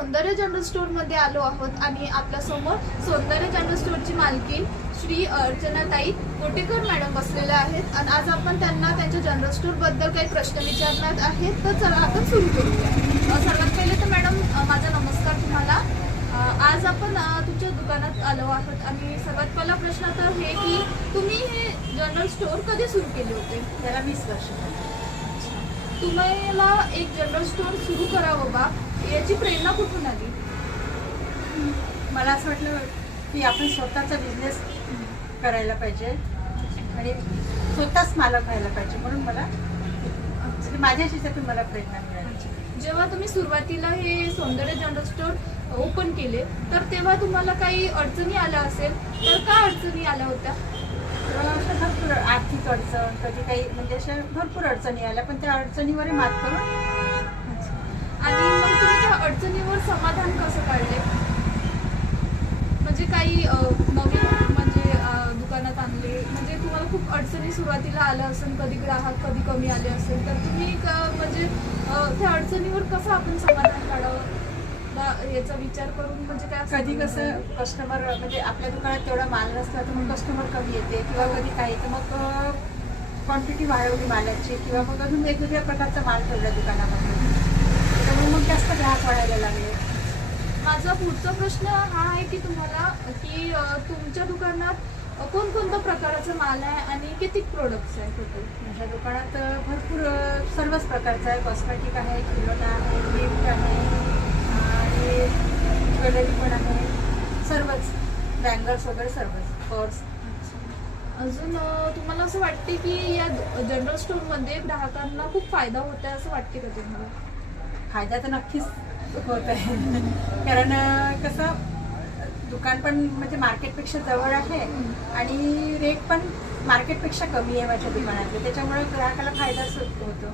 सौंदर्य general store मध्ये आलो आहोत आणि आपल्या समोर सौंदर्य जनरल स्टोरची मालकीन श्री अर्चनाताई कोटेकर मॅडम बसलेल्या आहेत आणि आज आपण त्यांना त्यांच्या जनरल स्टोर बद्दल काही प्रश्न विचारणार आहेत. तर चला आपण सुरू करूया. सर्वात पहिले तर मॅडम माझा नमस्कार तुम्हाला. आज आपण तुमच्या दुकानात आलो आहोत आणि सर्वात पहिला प्रश्न तर हे की तुम्ही हे जनरल स्टोर कधी सुरू केले होते? त्याला 20 वर्ष झाली. तुम्हाला एक जनरल स्टोर सुरू करावं बा याची प्रेरणा कुठून आली? मला असं वाटलं की आपण स्वतःचा बिझनेस करायला पाहिजे आणि स्वतःच मालक व्हायला पाहिजे, म्हणून मला माझ्या ह्याच्यातून मला प्रेरणा मिळाली. जेव्हा तुम्ही सुरुवातीला हे सौंदर्य जनरल स्टोर ओपन केले तर तेव्हा तुम्हाला काही अडचणी आल्या असेल, तर काय अडचणी आल्या होत्या? अशा भरपूर आर्थिक अडचण, कधी काही म्हणजे अशा भरपूर अडचणी आल्या, पण त्या अडचणीवर मात करून. आणि मग तुम्ही त्या अडचणीवर समाधान कसं काढले? म्हणजे काही नवीन म्हणजे दुकानात आणले, म्हणजे तुम्हाला खूप अडचणी सुरुवातीला आल्या असेल, कधी ग्राहक कधी कमी आले असेल, तर तुम्ही म्हणजे त्या अडचणीवर कसं आपण समाधान काढावं याचा विचार करून म्हणजे काय? कधी कसं कस्टमर म्हणजे आपल्या दुकानात तेवढा माल नसला तर मग कस्टमर कमी येते किंवा कधी काही, तर मग क्वांटिटी वाढवली मालाची किंवा मग अजून वेगवेगळ्या प्रकारचा माल ठेवला दुकानामध्ये, त्यामुळे मग जास्त ग्राहक वाढायला लागले. माझा पुढचा प्रश्न हा आहे की तुम्हाला की तुमच्या दुकानात कोणकोणत्या प्रकारचा माल आहे आणि किती प्रोडक्ट्स आहे टोटल? माझ्या दुकानात भरपूर सर्वच प्रकारचा आहे. कॉस्मेटिक आहे, खिलोना आहे, गिफ्ट आहे आणि ज्वेलरी पण आहे, सर्वच बँगल्स वगैरे सर्वच, पर्स. अजून तुम्हाला असं वाटते की या जनरल स्टोअरमध्ये ग्राहकांना खूप फायदा होत आहे असं वाटते का तुम्हाला? फायदा तर नक्कीच होत आहे कारण कसं दुकान पण म्हणजे मार्केटपेक्षा जवळ आहे आणि रेट पण मार्केटपेक्षा कमी आहे माझ्या दुकानातले, त्याच्यामुळे ग्राहकाला फायदाच होतो.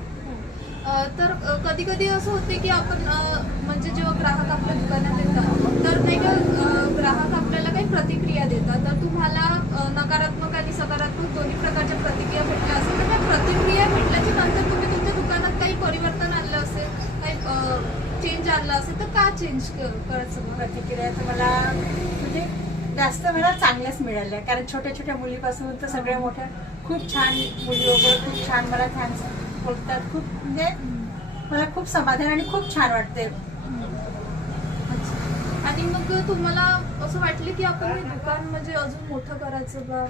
तर कधी कधी असं होते की आपण म्हणजे जेव्हा ग्राहक आपल्या दुकानात येतात तर नाही का ग्राहक आपल्याला काही प्रतिक्रिया देतात, तर तुम्हाला नकारात्मक आणि सकारात्मक दोन्ही प्रकारच्या प्रतिक्रिया भेटल्या असेल, तर त्या प्रतिक्रिया भेटल्याच्या नंतर तुम्ही तुमच्या दुकानात काही परिवर्तन आणलं असेल, काही चेंज आणला असेल, तर का चेंज करायचं? प्रतिक्रिया तर मला म्हणजे जास्त मला चांगल्याच मिळाल्या, कारण छोट्या छोट्या मुलीपासून तर सगळ्या मोठ्या खूप छान मुली वगैरे खूप छान मला थँक्स बोलतात. खूप म्हणजे मला खूप समाधान आणि खूप छान वाटते. आणि मग तुम्हाला असं वाटलं की आपण हे दुकान म्हणजे अजून मोठं करायचं बा,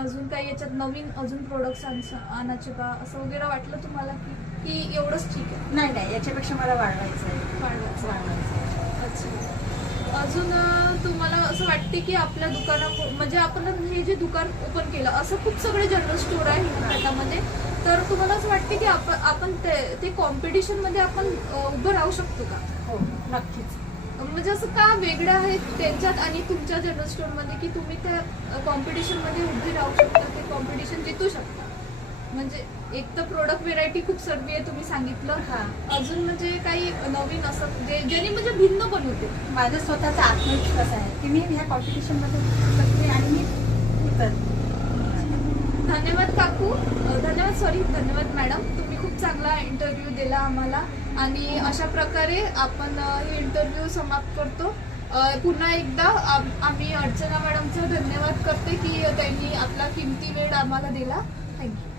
अजून काही याच्यात नवीन अजून प्रोडक्ट्स आणायचे बा असं वगैरे वाटलं तुम्हाला की एवढंच ठीक आहे? नाही नाही, याच्यापेक्षा मला वाढवायचं आहे. वाढवायचं. अच्छा. अजून तुम्हाला असं वाटते की आपल्या दुकानात म्हणजे आपण हे जे दुकान ओपन केलं असं खूप सगळे जनरल स्टोर आहे हिंदपेठामध्ये, तर तुम्हाला असं वाटते की आपण ते कॉम्पिटिशन मध्ये आपण उभं राहू शकतो का? हो नक्कीच. म्हणजे असं का वेगळं आहे त्यांच्यात आणि तुमच्या जनरल स्टोर मध्ये की तुम्ही त्या कॉम्पिटिशन मध्ये उभे राहू शकता, ते कॉम्पिटिशन जितू शकता? म्हणजे एक तर प्रोडक्ट व्हेरायटी खूप सर्व आहे तुम्ही सांगितलं, अजून म्हणजे काही नवीन असं ज्याने म्हणजे भिन्न पण होते. माझा स्वतःचा आत्मविश्वास आहे की मी ह्या कॉम्पिटिशन मध्ये उतरते आणि मी उतरते. धन्यवाद काकू, धन्यवाद मॅडम, तुम्ही खूप चांगला इंटरव्ह्यू दिला आम्हाला आणि अशा प्रकारे आपण हे इंटरव्ह्यू समाप्त करतो. पुन्हा एकदा आम्ही अर्चना मॅडमचं धन्यवाद करते की त्यांनी आपला किमती वेळ आम्हाला दिला. थँक्यू.